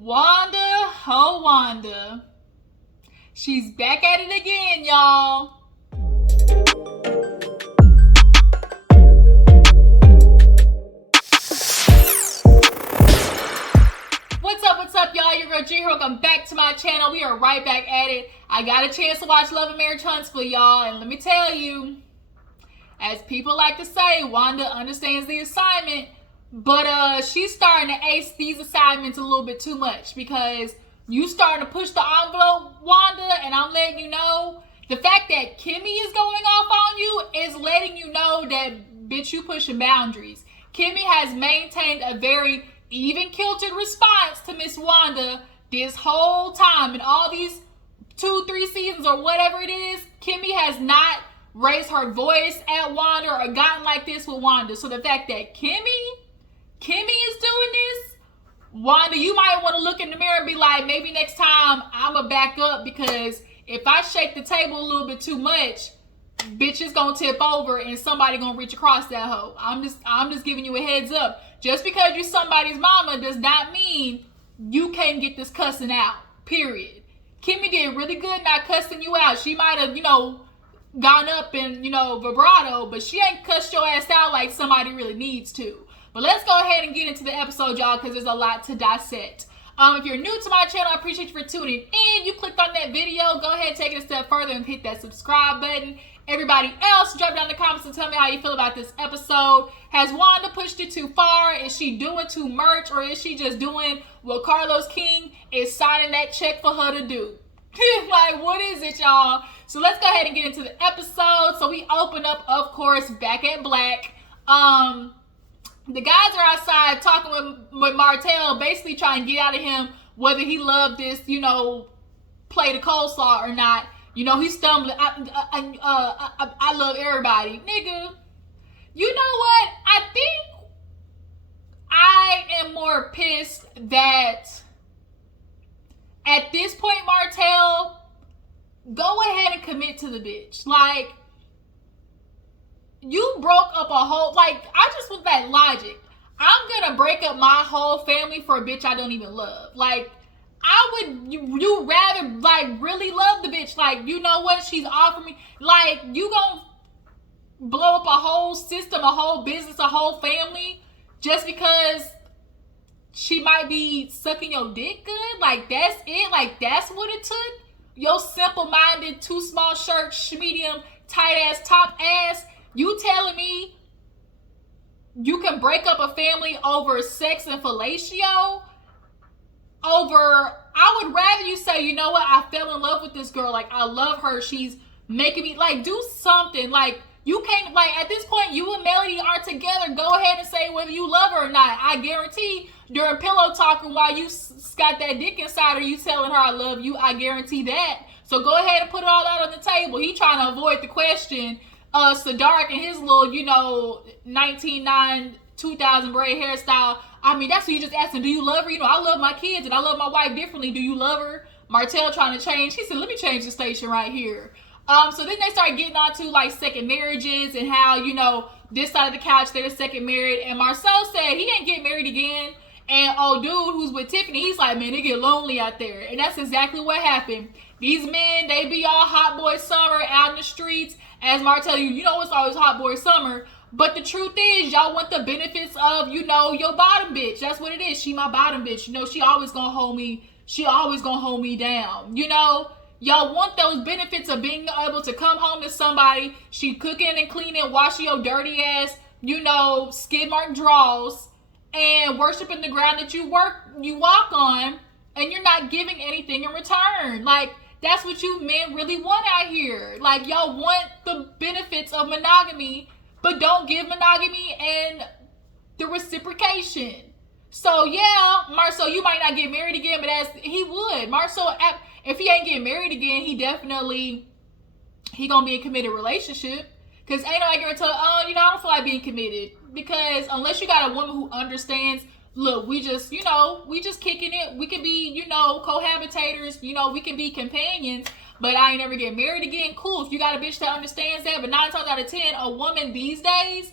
Wanda, oh Wanda. She's back at it again, y'all. What's up, y'all? Your girl G here. Welcome back to my channel. We are right back at it. I got a chance to watch Love and Marriage Huntsville, y'all. And let me tell you, as people like to say, Wanda understands the assignment. But she's starting to ace these assignments a little bit too much, because you starting to push the envelope, Wanda, and I'm letting you know, the fact that Kimmi is going off on you is letting you know that, bitch, you pushing boundaries. Kimmi has maintained a very even-kiltered response to Miss Wanda this whole time. In all these 2-3 seasons or whatever it is, Kimmi has not raised her voice at Wanda or gotten like this with Wanda. So the fact that Kimmi is doing this, Wanda, you might want to look in the mirror and be like, maybe next time I'ma back up, because if I shake the table a little bit too much, bitch, is gonna tip over and somebody gonna reach across that hoe. I'm just giving you a heads up. Just because you somebody's mama does not mean you can't get this cussing out. Period. Kimmi did really good not cussing you out. She might have, gone up and, vibrato, but she ain't cussed your ass out like somebody really needs to. But let's go ahead and get into the episode, y'all, because there's a lot to dissect. If you're new to my channel, I appreciate you for tuning in. You clicked on that video, go ahead and take it a step further and hit that subscribe button. Everybody else, drop down in the comments and tell me how you feel about this episode. Has Wanda pushed it too far? Is she doing too much? Or is she just doing what Carlos King is signing that check for her to do? Like, what is it, y'all? So let's go ahead and get into the episode. So we open up, of course, back at Blaque. The guys are outside talking with Martell, basically trying to get out of him whether he loved this, play the coleslaw or not. He's stumbling. I love everybody. Nigga, you know what? I think I am more pissed that at this point, Martell, go ahead and commit to the bitch. Like, you broke up a whole, I just want that logic. I'm gonna break up my whole family for a bitch I don't even love. Like, you rather, really love the bitch. Like, you know what? She's offering me, you gonna blow up a whole system, a whole business, a whole family, just because she might be sucking your dick good? Like, that's it? That's what it took? Your simple-minded, too small shirt, medium, tight-ass, top ass, you telling me you can break up a family over sex and fellatio? I would rather you say, you know what, I fell in love with this girl. I love her. She's making me, do something. You can't, at this point, you and Melody are together. Go ahead and say whether you love her or not. I guarantee during pillow talking while you got that dick inside her, you telling her I love you. I guarantee that. So go ahead and put it all out on the table. He trying to avoid the question. Sadark and his little, 1909, 2000 braid hairstyle. I mean, that's what you just asking. Do you love her? I love my kids and I love my wife differently. Do you love her? Martell trying to change. He said, let me change the station right here. So then they start getting on to second marriages and how, this side of the couch, they're second married. And Marsaue said he ain't getting married again. And old dude who's with Tiffany, he's like, man, they get lonely out there. And that's exactly what happened. These men, they be all hot boy summer out in the streets. As Martell, it's always hot boy summer. But the truth is, y'all want the benefits of, your bottom bitch. That's what it is. She my bottom bitch. She always gonna hold me. She always gonna hold me down. Y'all want those benefits of being able to come home to somebody. She cooking and cleaning, washing your dirty ass, skid mark drawers, and worshiping the ground that you walk on, and you're not giving anything in return. That's what you men really want out here. Y'all want the benefits of monogamy, but don't give monogamy and the reciprocation. So yeah, Marsaue, you might not get married again, but he would. Marsaue, if he ain't getting married again, he gonna be in a committed relationship. Because ain't nobody gonna tell, I don't feel like being committed. Because unless you got a woman who understands, look, we just kicking it. We can be, cohabitators. We can be companions. But I ain't never get married again. Cool. If you got a bitch that understands that. But 9 times out of 10, a woman these days,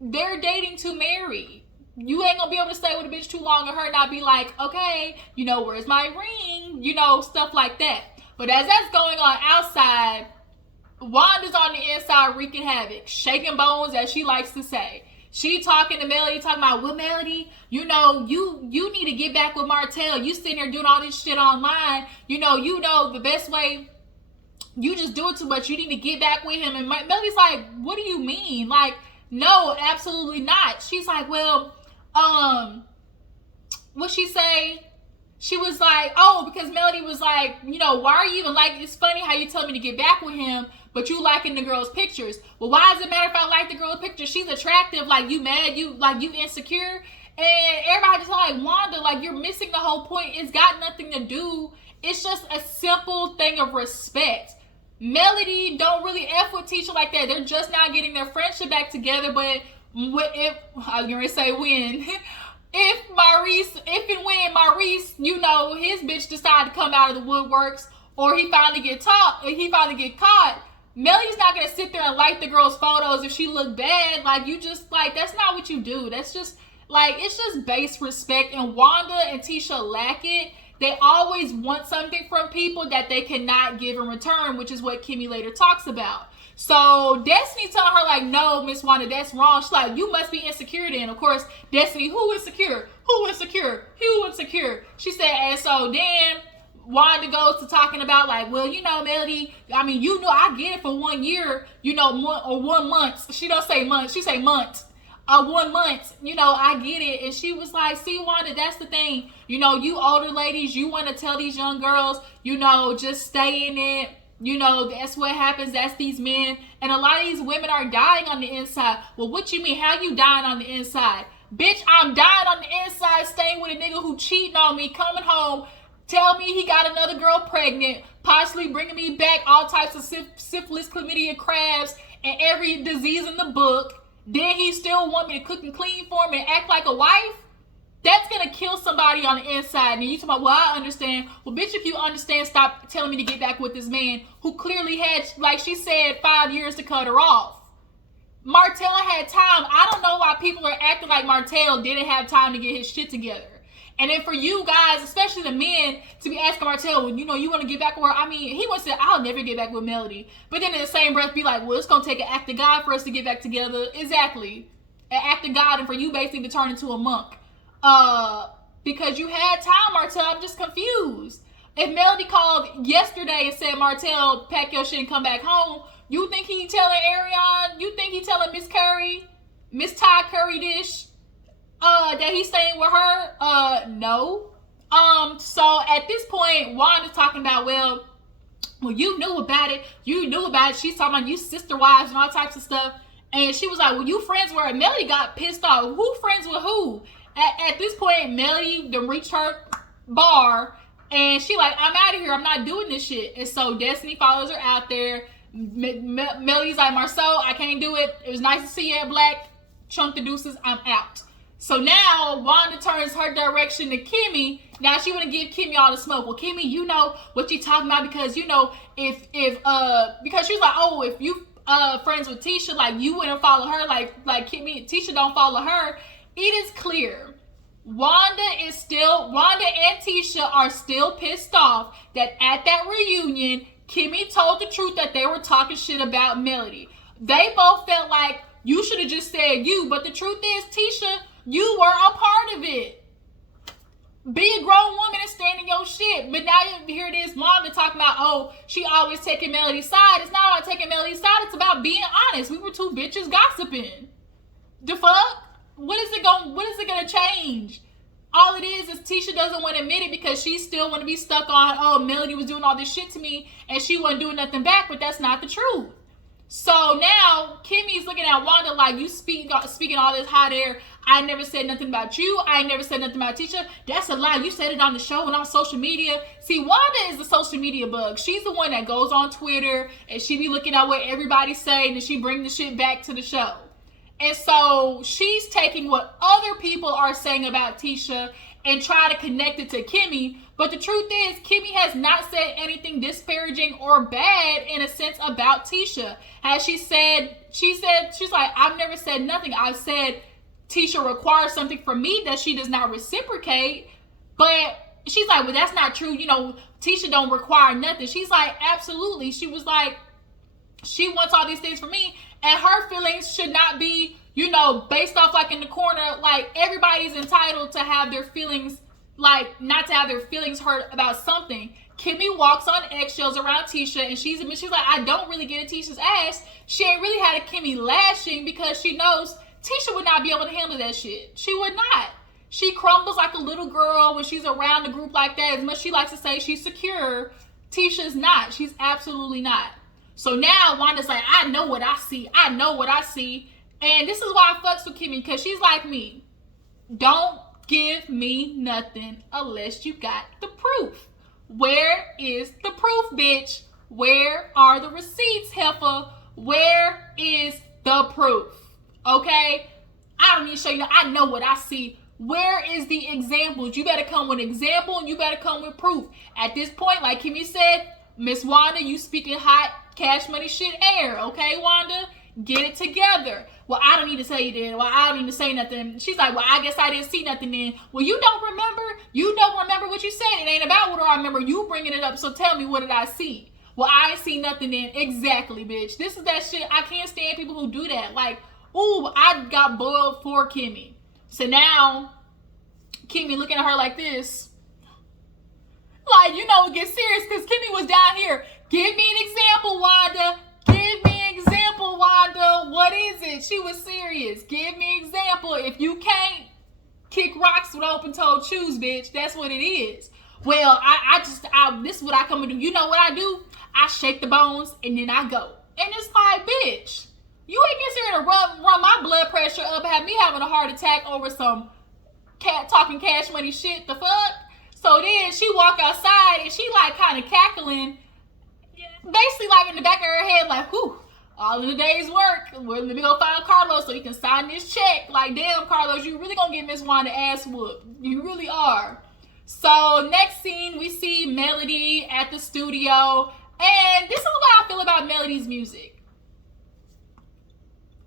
they're dating to marry. you ain't gonna be able to stay with a bitch too long and her not be like, okay, where's my ring? Stuff like that. But as that's going on outside, Wanda's on the inside wreaking havoc, shaking bones, as she likes to say. She talking to Melody, talking about, well, Melody, you need to get back with Martell. You sitting there doing all this shit online. The best way, you just do it too much. You need to get back with him. And Melody's like, what do you mean? Like, no, absolutely not. She's like, well, what'd she say? She was like, oh, because Melody was like, why are you even like, it's funny how you tell me to get back with him, but you liking the girl's pictures. Well, why does it matter if I like the girl's picture? She's attractive. Like, you mad? You insecure? And everybody just like, Wanda, like, you're missing the whole point. It's got nothing to do. It's just a simple thing of respect. Melody don't really F with Tisha like that. They're just now getting their friendship back together. But if I was gonna say when, if and when Maurice, his bitch decide to come out of the woodworks, or he finally get caught, Melody's not gonna sit there and like the girl's photos if she look bad. Like, you just like, that's not what you do. That's just like, it's just base respect. And Wanda and Tisha lack it. They always want something from people that they cannot give in return, which is what Kimmi later talks about. So Destiny telling her like, no, Miss Wanda, that's wrong. She's like, you must be insecure then. Of course, Destiny, who insecure? Who insecure? Who insecure? She said, and so then Wanda goes to talking about like, well, Melody, I mean, I get it for 1 year, or 1 month. She don't say months, she say months. 1 month, I get it. And she was like, see, Wanda, that's the thing. You older ladies, you want to tell these young girls, just stay in it. That's what happens. That's these men. And a lot of these women are dying on the inside. Well, what you mean? How you dying on the inside? Bitch, I'm dying on the inside, staying with a nigga who cheating on me, coming home, tell me he got another girl pregnant, possibly bringing me back all types of syphilis, chlamydia, crabs, and every disease in the book. Then he still want me to cook and clean for him and act like a wife? That's going to kill somebody on the inside. And you talking about, well, I understand. Well, bitch, if you understand, stop telling me to get back with this man who clearly had, like she said, 5 years to cut her off. Martell had time. I don't know why people are acting like Martell didn't have time to get his shit together. And then for you guys, especially the men, to be asking Martell, well, you want to get back with her? I mean, he once said, I'll never get back with Melody. But then in the same breath, be like, well, it's going to take an act of God for us to get back together. Exactly. An act of God, and for you basically to turn into a monk. Because you had time, Martell. I'm just confused. If Melody called yesterday and said, Martell, pack your shit and come back home, you think he telling Ariane, you think he telling Miss Curry, Miss Ty Curry Dish, that he's staying with her? No. So at this point, Wanda's talking about, well, you knew about it. She's talking about you sister wives and all types of stuff. And she was like, well, you friends with her. Melody got pissed off. Who friends with who? At this point, Melody reached her bar, and she like, I'm out of here. I'm not doing this shit. And so Destiny follows her out there. Melody's like, Marsaue, I can't do it. It was nice to see you at Blaque. Chunk the deuces. I'm out. So now Wanda turns her direction to Kimmi. Now she want to give Kimmi all the smoke. Well, Kimmi, you know what you talking about, because because she's like, oh, if you friends with Tisha, like you wouldn't follow her, like Kimmi, Tisha don't follow her. It is clear Wanda and Tisha are still pissed off that at that reunion, Kimmi told the truth that they were talking shit about Melody. They both felt like you should have just said you, but the truth is, Tisha, you were a part of it. Be a grown woman and stand in your shit. But now here it is, Wanda talking about, oh, she always taking Melody's side. It's not about taking Melody's side. It's about being honest. We were two bitches gossiping. The fuck? What is it gonna change? All it is Tisha doesn't want to admit it because she still want to be stuck on, oh, Melody was doing all this shit to me and she wasn't doing nothing back, but that's not the truth. So now Kimmy's looking at Wanda like, you speaking all this hot air. I never said nothing about you. I never said nothing about Tisha. That's a lie. You said it on the show and on social media. See, Wanda is the social media bug. She's the one that goes on Twitter and she be looking at what everybody's saying and she bring the shit back to the show. And so she's taking what other people are saying about Tisha and try to connect it to Kimmi. But the truth is, Kimmi has not said anything disparaging or bad in a sense about Tisha. As she's like, I've never said nothing. I've said Tisha requires something from me that she does not reciprocate. But she's like, well, that's not true. You know, Tisha don't require nothing. She's like, absolutely. She was like, she wants all these things from me, and her feelings should not be, you know, based off like in the corner. Like, everybody's entitled to have their feelings, like, not to have their feelings hurt about something. Kimmi walks on eggshells around Tisha, and she's like, I don't really get in Tisha's ass. She ain't really had a Kimmi lashing because she knows Tisha would not be able to handle that shit. She would not. She crumbles like a little girl when she's around a group like that. As much as she likes to say she's secure, Tisha's not. She's absolutely not. So now Wanda's like, I know what I see. I know what I see. And this is why I fucks with Kimmi, because she's like me. Don't give me nothing unless you got the proof. Where is the proof, bitch? Where are the receipts, heifer? Where is the proof? Okay? I don't need to show you. I know what I see. Where is the examples? You better come with an example, and you better come with proof. At this point, like Kimmi said, Miss Wanda, you speaking hot Cash Money shit air, okay, Wanda? Get it together. Well, I don't need to tell you then. Well, I don't need to say nothing. She's like, well, I guess I didn't see nothing then. Well, you don't remember? You don't remember what you said. It ain't about what I remember. You bringing it up, so tell me, what did I see? Well, I ain't see nothing then. Exactly, bitch. This is that shit. I can't stand people who do that. Like, ooh, I got boiled for Kimmi. So now, Kimmi looking at her like this. Like, you know, get serious, because Kimmi was down here. Give me an example, Wanda. Give me an example, Wanda. What is it? She was serious. Give me an example. If you can't kick rocks with open-toed shoes, bitch, that's what it is. Well, this is what I come to do. You know what I do? I shake the bones, and then I go. And it's like, bitch, you ain't just here to run my blood pressure up, have me having a heart attack over some talking Cash Money shit. The fuck? So then she walk outside, and she like kind of cackling, basically like in the back of her head, like, whew, all in the day's work. Well, let me go find Carlos so he can sign this check. Like, damn, Carlos, you really gonna get Miss Wanda ass whooped. You really are. So next scene, we see Melody at the studio, and this is what I feel about Melody's music.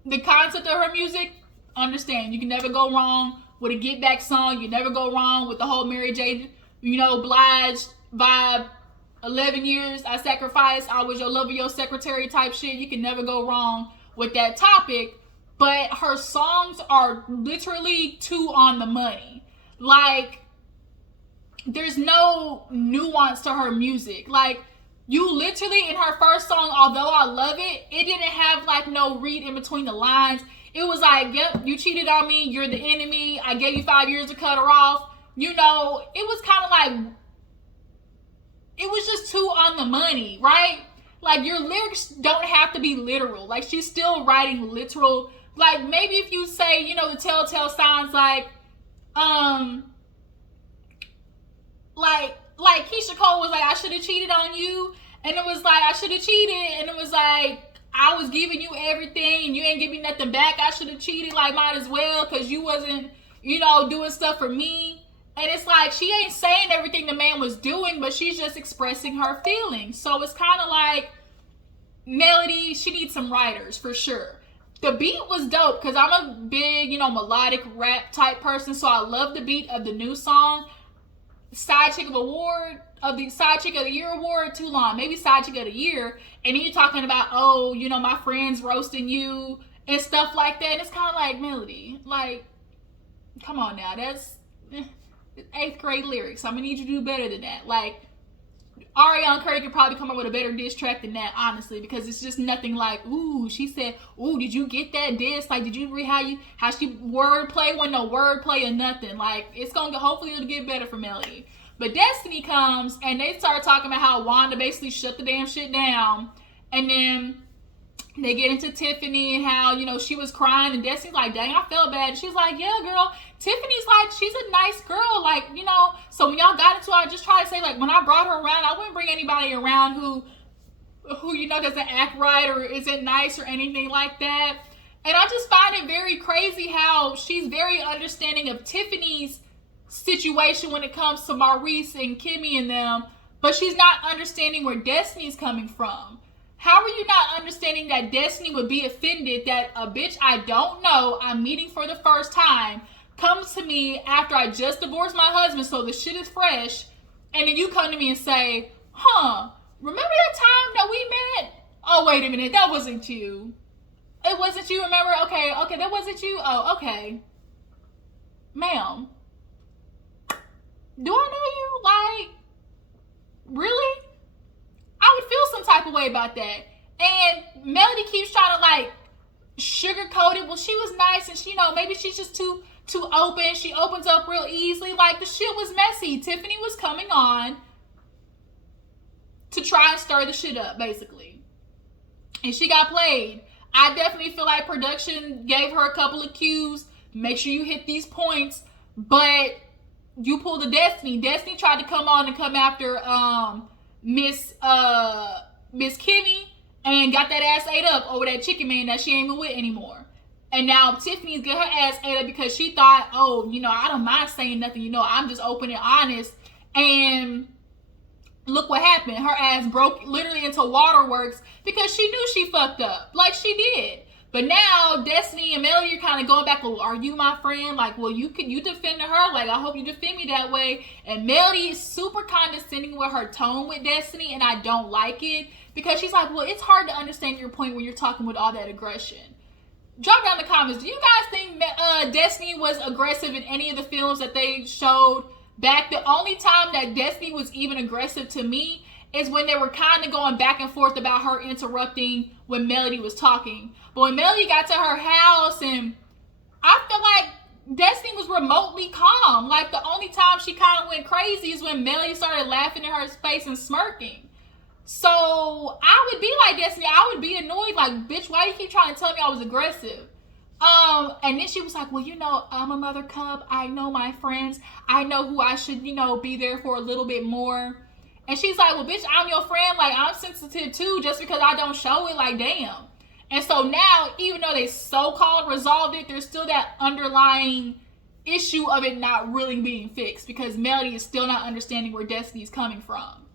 The concept of her music, understand, you can never go wrong with a Get Back song. You never go wrong with the whole Mary J, you know, Blige vibe. 11 years I sacrificed, I was your lover, your secretary type shit. You can never go wrong with that topic. But her songs are literally too on the money. Like, there's no nuance to her music. Like, you literally, in her first song, although I love it, it didn't have like no read in between the lines. It was like, yep, you cheated on me, you're the enemy, I gave you 5 years to cut her off. You know, it was kind of like, it was just too on the money, right? Like, your lyrics don't have to be literal. Like, she's still writing literal. Like, maybe if you say, you know, the telltale signs like Keisha Cole was like, I should have cheated on you. And it was like, I should have cheated. And it was like, I was giving you everything and you ain't giving me nothing back. I should have cheated. Like, might as well, because you wasn't, you know, doing stuff for me. And it's like, she ain't saying everything the man was doing, but she's just expressing her feelings. So it's kind of like, Melody, she needs some writers for sure. The beat was dope, because I'm a big, you know, melodic rap type person. So I love the beat of the new song. Side Chick of the Year award, too long. Maybe Side Chick of the Year. And then you're talking about, oh, you know, my friends roasting you and stuff like that. And it's kind of like, Melody, like, come on now. That's 8th grade lyrics. I'm gonna need you to do better than that. Like, Ariana Curry could probably come up with a better diss track than that, honestly, because it's just nothing like, ooh, she said, ooh, did you get that diss? Like, did you read how she wordplay? Wasn't no wordplay or nothing. Like, it's gonna get, hopefully it'll get better for Melody. But Destiny comes and they start talking about how Wanda basically shut the damn shit down, and then they get into Tiffany and how, you know, she was crying, and Destiny's like, dang, I felt bad. And she's like, yeah, girl. Tiffany's like, she's a nice girl. Like, you know, so when y'all got into it, I just try to say, like, when I brought her around, I wouldn't bring anybody around who, you know, doesn't act right or isn't nice or anything like that. And I just find it very crazy how she's very understanding of Tiffany's situation when it comes to Maurice and Kimmi and them, but she's not understanding where Destiny's coming from. How are you not understanding that Destiny would be offended that a bitch I don't know, I'm meeting for the first time, comes to me after I just divorced my husband, so the shit is fresh, and then you come to me and say, remember that time that we met? Oh, wait a minute, that wasn't you. It wasn't you, remember? Okay, that wasn't you? Oh, okay. Ma'am, do I know you? Like, really? I would feel some type of way about that. And Melody keeps trying to like sugarcoat it. Well, she was nice, and she, maybe she's just too open. She opens up real easily. Like, the shit was messy. Tiffany was coming on to try and stir the shit up, basically. And she got played. I definitely feel like production gave her a couple of cues. Make sure you hit these points. But you pulled a Destiny. Destiny tried to come on and come after Miss Kimmi and got that ass ate up over that chicken man that she ain't even with anymore. And now Tiffany's get her ass ate up because she thought, I don't mind saying nothing. I'm just open and honest. And look what happened. Her ass broke literally into waterworks because she knew she fucked up. Like, she did. But now Destiny and Melody are kind of going back. Well, are you my friend? Like, well, you defended her. Like, I hope you defend me that way. And Melody is super condescending with her tone with Destiny, and I don't like it because she's like, well, it's hard to understand your point when you're talking with all that aggression. Drop down in the comments. Do you guys think Destiny was aggressive in any of the films that they showed back? The only time that Destiny was even aggressive to me is when they were kind of going back and forth about her interrupting when Melody was talking. But when Melody got to her house, and I feel like Destiny was remotely calm. Like, the only time she kind of went crazy is when Melody started laughing in her face and smirking. So I would be like Destiny. I would be annoyed. Like, bitch, why do you keep trying to tell me I was aggressive? And then she was like, well, I'm a mother cub. I know my friends. I know who I should, be there for a little bit more. And she's like, well, bitch, I'm your friend. Like, I'm sensitive too, just because I don't show it. Like, damn. And so now, even though they so-called resolved it, there's still that underlying issue of it not really being fixed because Melody is still not understanding where Destiny is coming from.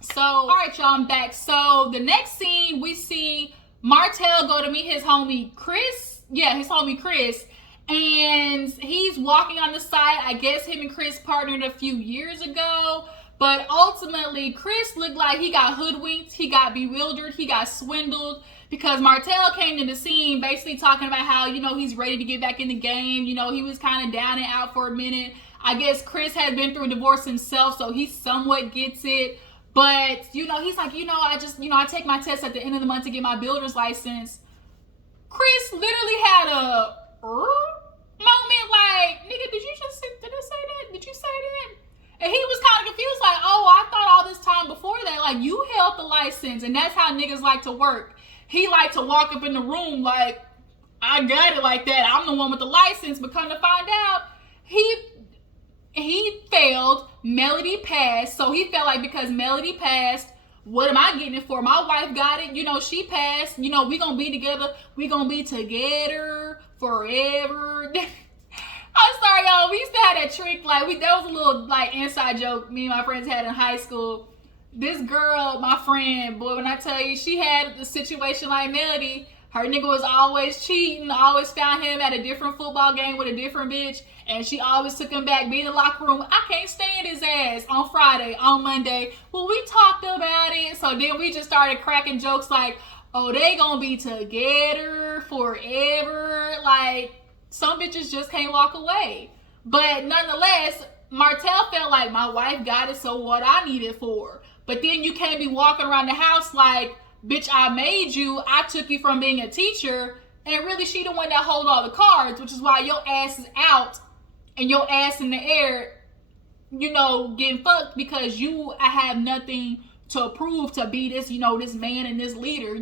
So, all right, y'all, I'm back. So the next scene, we see Martell go to meet his homie Chris. Yeah, his homie Chris. And he's walking on the side. I guess him and Chris partnered a few years ago. But ultimately, Chris looked like he got hoodwinked, he got bewildered, he got swindled because Martell came to the scene basically talking about how, he's ready to get back in the game. He was kind of down and out for a minute. I guess Chris had been through a divorce himself, so he somewhat gets it. But, he's like, I take my test at the end of the month to get my builder's license. Chris literally had a moment like, nigga, did I say that? Did you say that? And he was kind of confused, like, oh, I thought all this time before that, like, you held the license, and that's how niggas like to work. He liked to walk up in the room like, I got it like that. I'm the one with the license, but come to find out, he failed. Melody passed, so he felt like because Melody passed, what am I getting it for? My wife got it. She passed. We gonna be together. We gonna be together forever. I'm sorry, y'all. We used to have that trick. Like, that was a little, like, inside joke me and my friends had in high school. This girl, my friend, boy, when I tell you, she had a situation like Melody. Her nigga was always cheating, always found him at a different football game with a different bitch, and she always took him back, be in the locker room. I can't stand his ass on Friday, on Monday. Well, we talked about it, so then we just started cracking jokes like, oh, they gonna be together forever. Like, some bitches just can't walk away. But nonetheless, Martell felt like my wife got it, so what I need it for? But then you can't be walking around the house like, bitch, I made you. I took you from being a teacher. And really, she the one that hold all the cards, which is why your ass is out and your ass in the air, getting fucked because I have nothing to prove to be this, this man and this leader,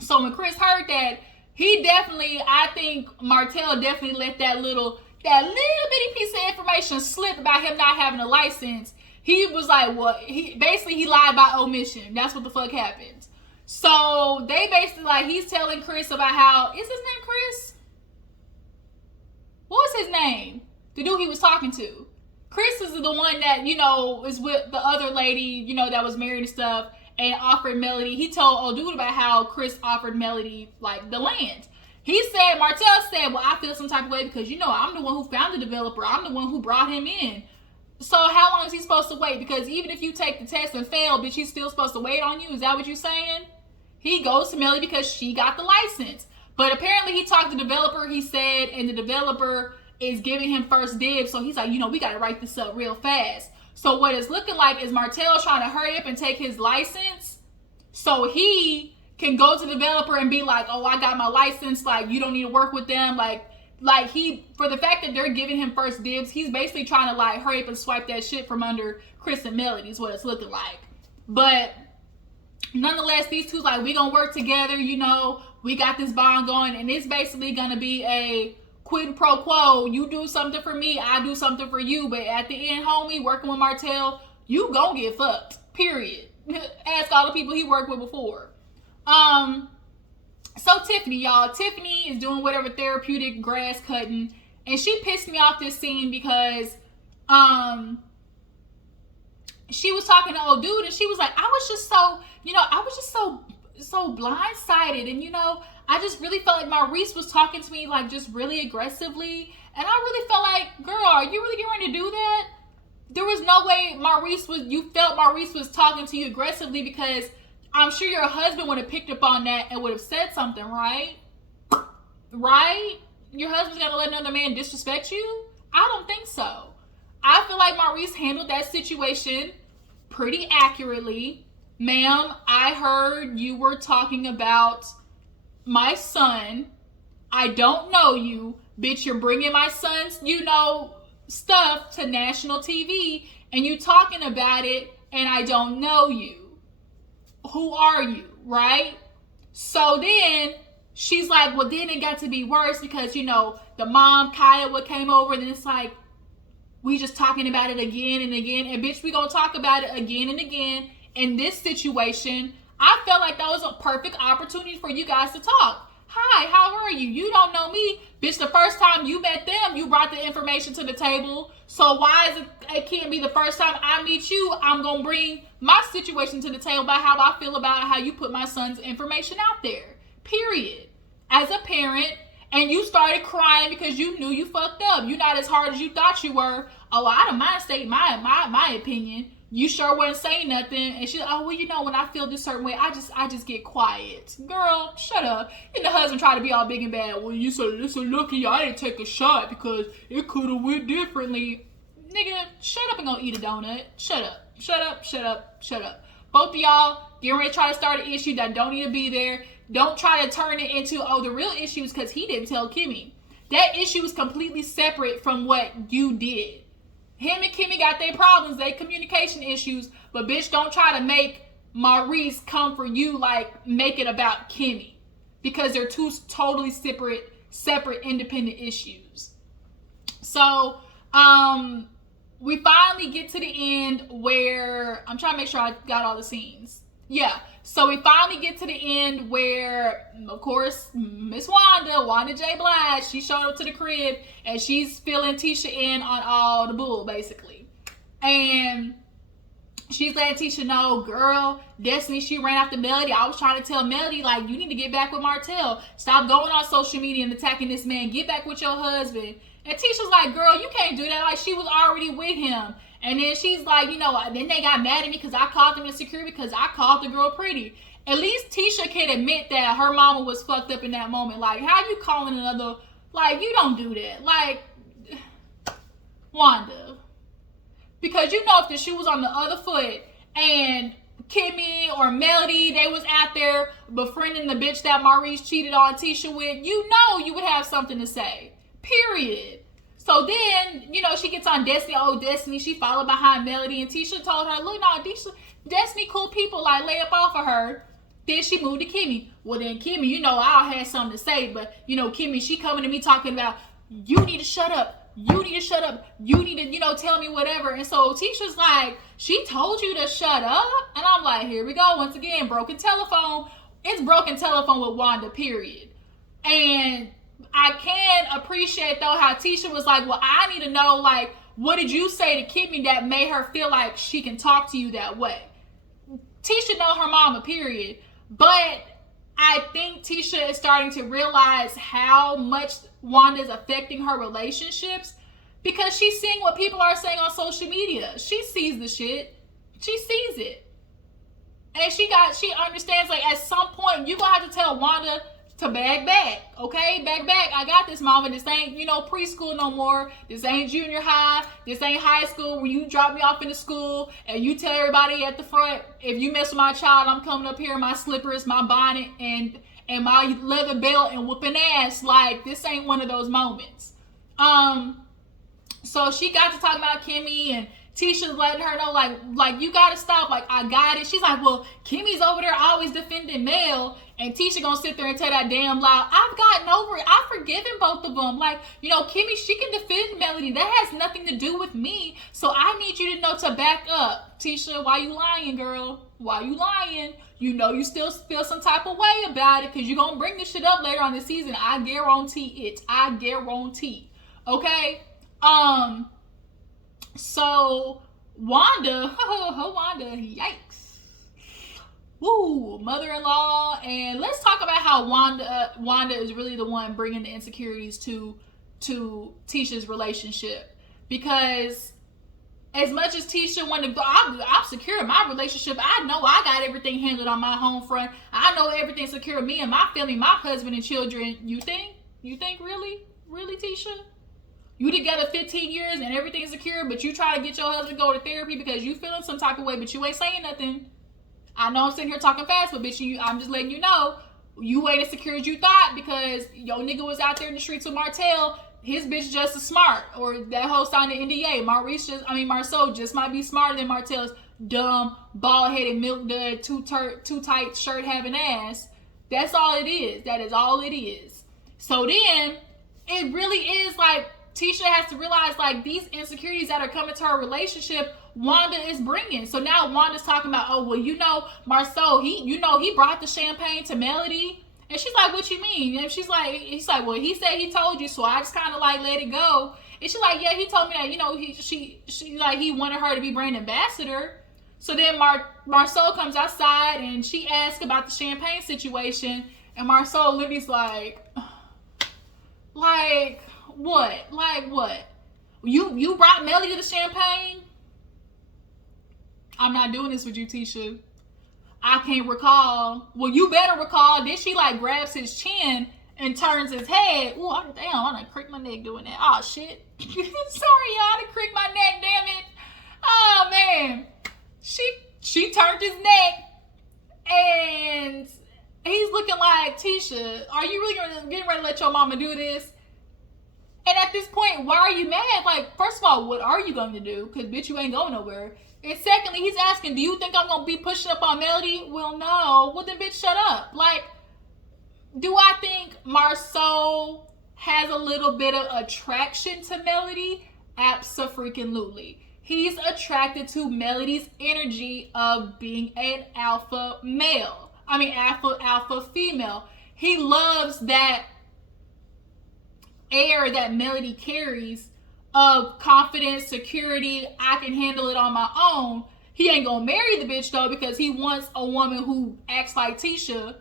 So when Chris heard that, I think Martell definitely let that little bitty piece of information slip about him not having a license. He was like, he lied by omission. That's what the fuck happened. So they basically, like, he's telling Chris about how, is his name Chris? What was his name? The dude he was talking to. Chris is the one that, is with the other lady, that was married and stuff. and offered Melody. He told old dude about how Chris offered Melody like the land. He said, Martell said, well, I feel some type of way because, you know, I'm the one who found the developer. I'm the one who brought him in. So how long is he supposed to wait? Because even if you take the test and fail, bitch, he's still supposed to wait on you? Is that what you're saying? He goes to Melody because she got the license. But apparently he talked to the developer, he said, and the developer is giving him first dibs. So he's like, you know, we got to write this up real fast. So what it's looking like is Martell trying to hurry up and take his license so he can go to the developer and be like, oh, I got my license. Like, you don't need to work with them. Like he, for the fact that they're giving him first dibs, he's basically trying to like hurry up and swipe that shit from under Chris and Melody is what it's looking like. But nonetheless, these two's like, we gonna work together, you know, we got this bond going, and it's basically gonna be a quid pro quo. You do something for me, I do something for you, but at the end, homie, working with Martell, you gonna get fucked, period. Ask all the people he worked with before. So Tiffany, y'all, Tiffany is doing whatever therapeutic grass cutting, and she pissed me off this scene because, she was talking to old dude, and she was like, I was just so blindsided, and, you know, I just really felt like Maurice was talking to me, like, just really aggressively, and I really felt like, girl, are you really getting ready to do that? There was no way you felt Maurice was talking to you aggressively, because I'm sure your husband would have picked up on that and would have said something, right? Right? Your husband's gonna let another man disrespect you? I don't think so. I feel like Maurice handled that situation pretty accurately. Ma'am, I heard you were talking about my son. I don't know you. Bitch, you're bringing my son's, you know, stuff to national TV, and you talking about it, and I don't know you. Who are you, right? So then she's like, well, then it got to be worse because, you know, the mom, Kaya, came over, and it's like, we just talking about it again and again, and bitch, we gonna talk about it again and again. In this situation, I felt like that was a perfect opportunity for you guys to talk. Hi, how are you? You don't know me. Bitch, the first time you met them, you brought the information to the table. So why is it can't be the first time I meet you, I'm going to bring my situation to the table about how I feel about how you put my son's information out there. Period. As a parent, and you started crying because you knew you fucked up. You're not as hard as you thought you were. Oh, I don't mind stating my opinion. You sure wasn't saying nothing. And she's like, oh, well, you know, when I feel this certain way, I just get quiet. Girl, shut up. And the husband tried to be all big and bad. Well, you so lucky I didn't take a shot because it could have went differently. Nigga, shut up and go eat a donut. Shut up. Shut up, shut up, shut up. Both of y'all getting ready to try to start an issue that don't need to be there. Don't try to turn it into, oh, the real issue is because he didn't tell Kimmi. That issue is completely separate from what you did. Him and Kimmi got their problems, they communication issues, but bitch, don't try to make Maurice come for you, like make it about Kimmi, because they're two totally separate independent issues. So, we finally get to the end where, I'm trying to make sure I got all the scenes. Yeah, so we finally get to the end where, of course, Miss Wanda J. Blaque, she showed up to the crib and she's filling Tisha in on all the bull, basically. And she's letting Tisha know, girl, Destiny, she ran after Melody. I was trying to tell Melody, like, you need to get back with Martell. Stop going on social media and attacking this man. Get back with your husband. And Tisha's like, girl, you can't do that. Like, she was already with him. And then she's like, you know, then they got mad at me because I called them insecure because I called the girl pretty. At least Tisha can admit that her mama was fucked up in that moment. Like, how you calling another, like, you don't do that. Like, Wanda. Because you know if the shoe was on the other foot and Kimmi or Melody, they was out there befriending the bitch that Maurice cheated on Tisha with, you know you would have something to say. Period. So then, you know, she gets on Destiny. Oh, Destiny, she followed behind Melody. And Tisha told her, look, no, Destiny cool people, like, lay up off of her. Then she moved to Kimmi. Well, then Kimmi, you know, I had something to say. But, you know, Kimmi, she coming to me talking about, you need to shut up. You need to shut up. You need to, you know, tell me whatever. And so Tisha's like, she told you to shut up? And I'm like, here we go. Once again, broken telephone. It's broken telephone with Wanda, period. And I can appreciate, though, how Tisha was like, well, I need to know, like, what did you say to Kimmi that made her feel like she can talk to you that way? Tisha know her mama, period. But I think Tisha is starting to realize how much Wanda is affecting her relationships because she's seeing what people are saying on social media. She sees the shit. She sees it. And she understands, like, at some point, you're going to have to tell Wanda to back, okay? Back. I got this, mama. This ain't, preschool no more. This ain't junior high. This ain't high school where you drop me off into school and you tell everybody at the front, if you mess with my child, I'm coming up here in my slippers, my bonnet, and my leather belt and whooping ass. Like, this ain't one of those moments. So she got to talk about Kimmi, and Tisha's letting her know, like you gotta stop. Like, I got it. She's like, well, Kimmy's over there always defending Mel, and Tisha gonna sit there and tell that damn loud, I've gotten over it. I've forgiven both of them. Like, Kimmi, she can defend Melody. That has nothing to do with me. So I need you to know to back up. Tisha, why you lying, girl? Why you lying? You still feel some type of way about it because you're gonna bring this shit up later on this season. I guarantee it. I guarantee. Okay? So Wanda, yikes. Woo, mother-in-law. And let's talk about how Wanda is really the one bringing the insecurities to Tisha's relationship. Because as much as Tisha wanted to go, I'm secure in my relationship. I know I got everything handled on my home front. I know everything's secure. Me and my family, my husband and children. You think really? Really, Tisha? You together 15 years and everything's secure, but you try to get your husband to go to therapy because you feeling some type of way, but you ain't saying nothing. I know I'm sitting here talking fast, but bitch, I'm just letting you know, you ain't as secure as you thought because your nigga was out there in the streets with Martell. His bitch just as smart, or that whole signed the NDA. Marsaue just might be smarter than Martell's dumb, bald-headed, milk dud, too tight shirt having ass. That's all it is. That is all it is. So then, it really is like, Tisha has to realize, like, these insecurities that are coming to her relationship, Wanda is bringing. So now Wanda's talking about, oh, well, Marsaue, he brought the champagne to Melody. And she's like, what you mean? And he's like, well, he said he told you, so I just kind of, like, let it go. And she's like, yeah, he told me that, he wanted her to be brand ambassador. So then Marsaue comes outside, and she asks about the champagne situation. And Marsaue literally's like, what? Like what? You brought Melody the champagne? I'm not doing this with you, Tisha. I can't recall. Well, you better recall. Then she grabs his chin and turns his head. Ooh, damn, I done cricked my neck doing that. Oh, shit. Sorry, y'all. I done cricked my neck, damn it. Oh, man. She turned his neck and he's looking like, Tisha, are you really getting ready to let your mama do this? And at this point, why are you mad? Like, first of all, what are you going to do? Because, bitch, you ain't going nowhere. And secondly, he's asking, do you think I'm going to be pushing up on Melody? Well, no. Well, then, bitch, shut up. Like, do I think Marsaue has a little bit of attraction to Melody? Abso-freaking-lutely. He's attracted to Melody's energy of being an alpha male. Alpha female. He loves that air that Melody carries of confidence, security. I can handle it on my own. He ain't gonna marry the bitch though because he wants a woman who acts like Tisha,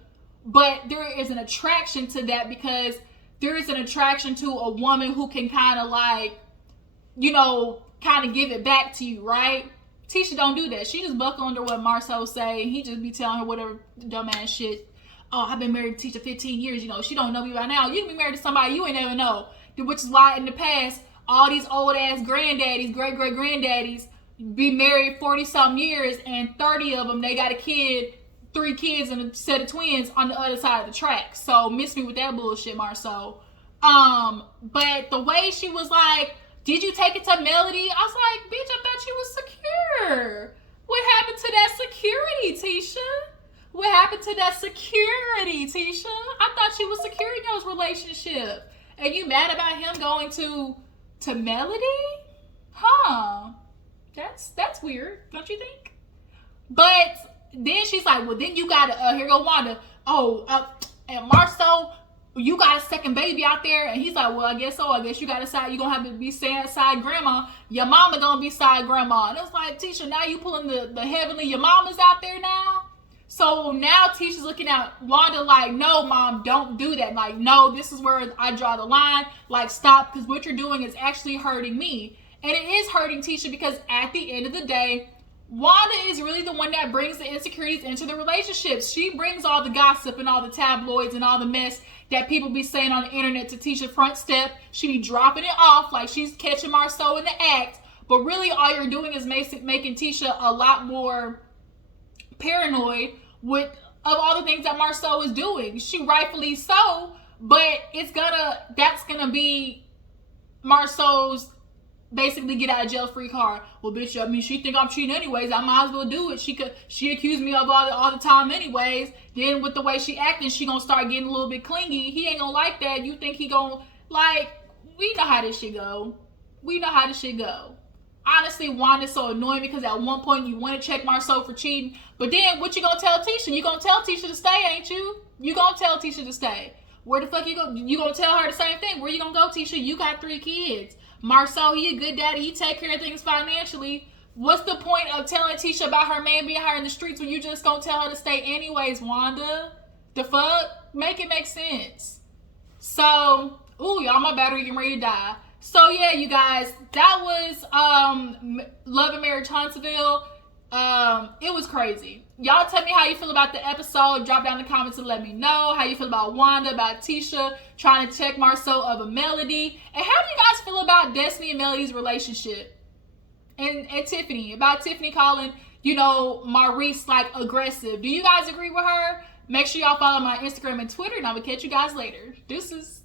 but there is an attraction to that because there is an attraction to a woman who can kind of give it back to you, right? Tisha don't do that. She just buckle under what Marsaue say, and he just be telling her whatever dumbass shit. Oh, I've been married to Tisha 15 years. She don't know me by now. You can be married to somebody you ain't never know. Which is why in the past, all these old ass granddaddies, great granddaddies, be married 40-something years, and 30 of them, they got a kid, 3 kids, and a set of twins on the other side of the track. So miss me with that bullshit, Marsaue. But the way she was like, did you take it to Melody? I was like, bitch, I thought you was secure. What happened to that security, Tisha? What happened to that security, Tisha? I thought you was secure in your relationship. And you mad about him going to Melody? Huh. That's weird, don't you think? But then she's like, well, then you gotta, here go Wanda. And Marsaue, you got a second baby out there, and he's like, well, I guess so. I guess you got to side. You gonna have to be side grandma. Your mama gonna be side grandma. And it's like, Tisha, now you pulling the heavenly. Your mama's out there now. So now Tisha's looking at Wanda like, no, mom, don't do that. Like, no, this is where I draw the line. Like, stop, because what you're doing is actually hurting me, and it is hurting Tisha, because at the end of the day, Wanda is really the one that brings the insecurities into the relationships. She brings all the gossip and all the tabloids and all the mess that people be saying on the internet to Tisha front step. She be dropping it off like she's catching Marsaue in the act. But really all you're doing is making Tisha a lot more paranoid of all the things that Marsaue is doing. She rightfully so, but that's gonna be Marsaue's basically get out of jail free card. Well, bitch, I mean, she think I'm cheating anyways. I might as well do it. She accused me of all the time anyways. Then with the way she acting, she gonna start getting a little bit clingy. He ain't gonna like that. You think he gonna, like, we know how this shit go. We know how this shit go. Honestly, Wanda's so annoying, because at one point you want to check Marsaue for cheating, but then what you gonna tell Tisha? You gonna tell Tisha to stay, ain't you? You gonna tell Tisha to stay. Where the fuck you go? You gonna tell her the same thing? Where you gonna go, Tisha? You got 3 kids. Marsaue, he a good daddy. He take care of things financially. What's the point of telling Tisha about her man being her in the streets when you just gonna tell her to stay anyways, Wanda? The fuck? Make it make sense. So, ooh, y'all, my battery getting ready to die. So yeah, you guys, that was Love and Marriage Huntsville. It was crazy. Y'all tell me how you feel about the episode. Drop down in the comments and let me know how you feel about Wanda, about Tisha trying to check Marsaue of a Melody. And how do you guys feel about Destiny and Melody's relationship? And Tiffany, about Tiffany calling, Maurice like aggressive. Do you guys agree with her? Make sure y'all follow my Instagram and Twitter, and I will catch you guys later. Deuces.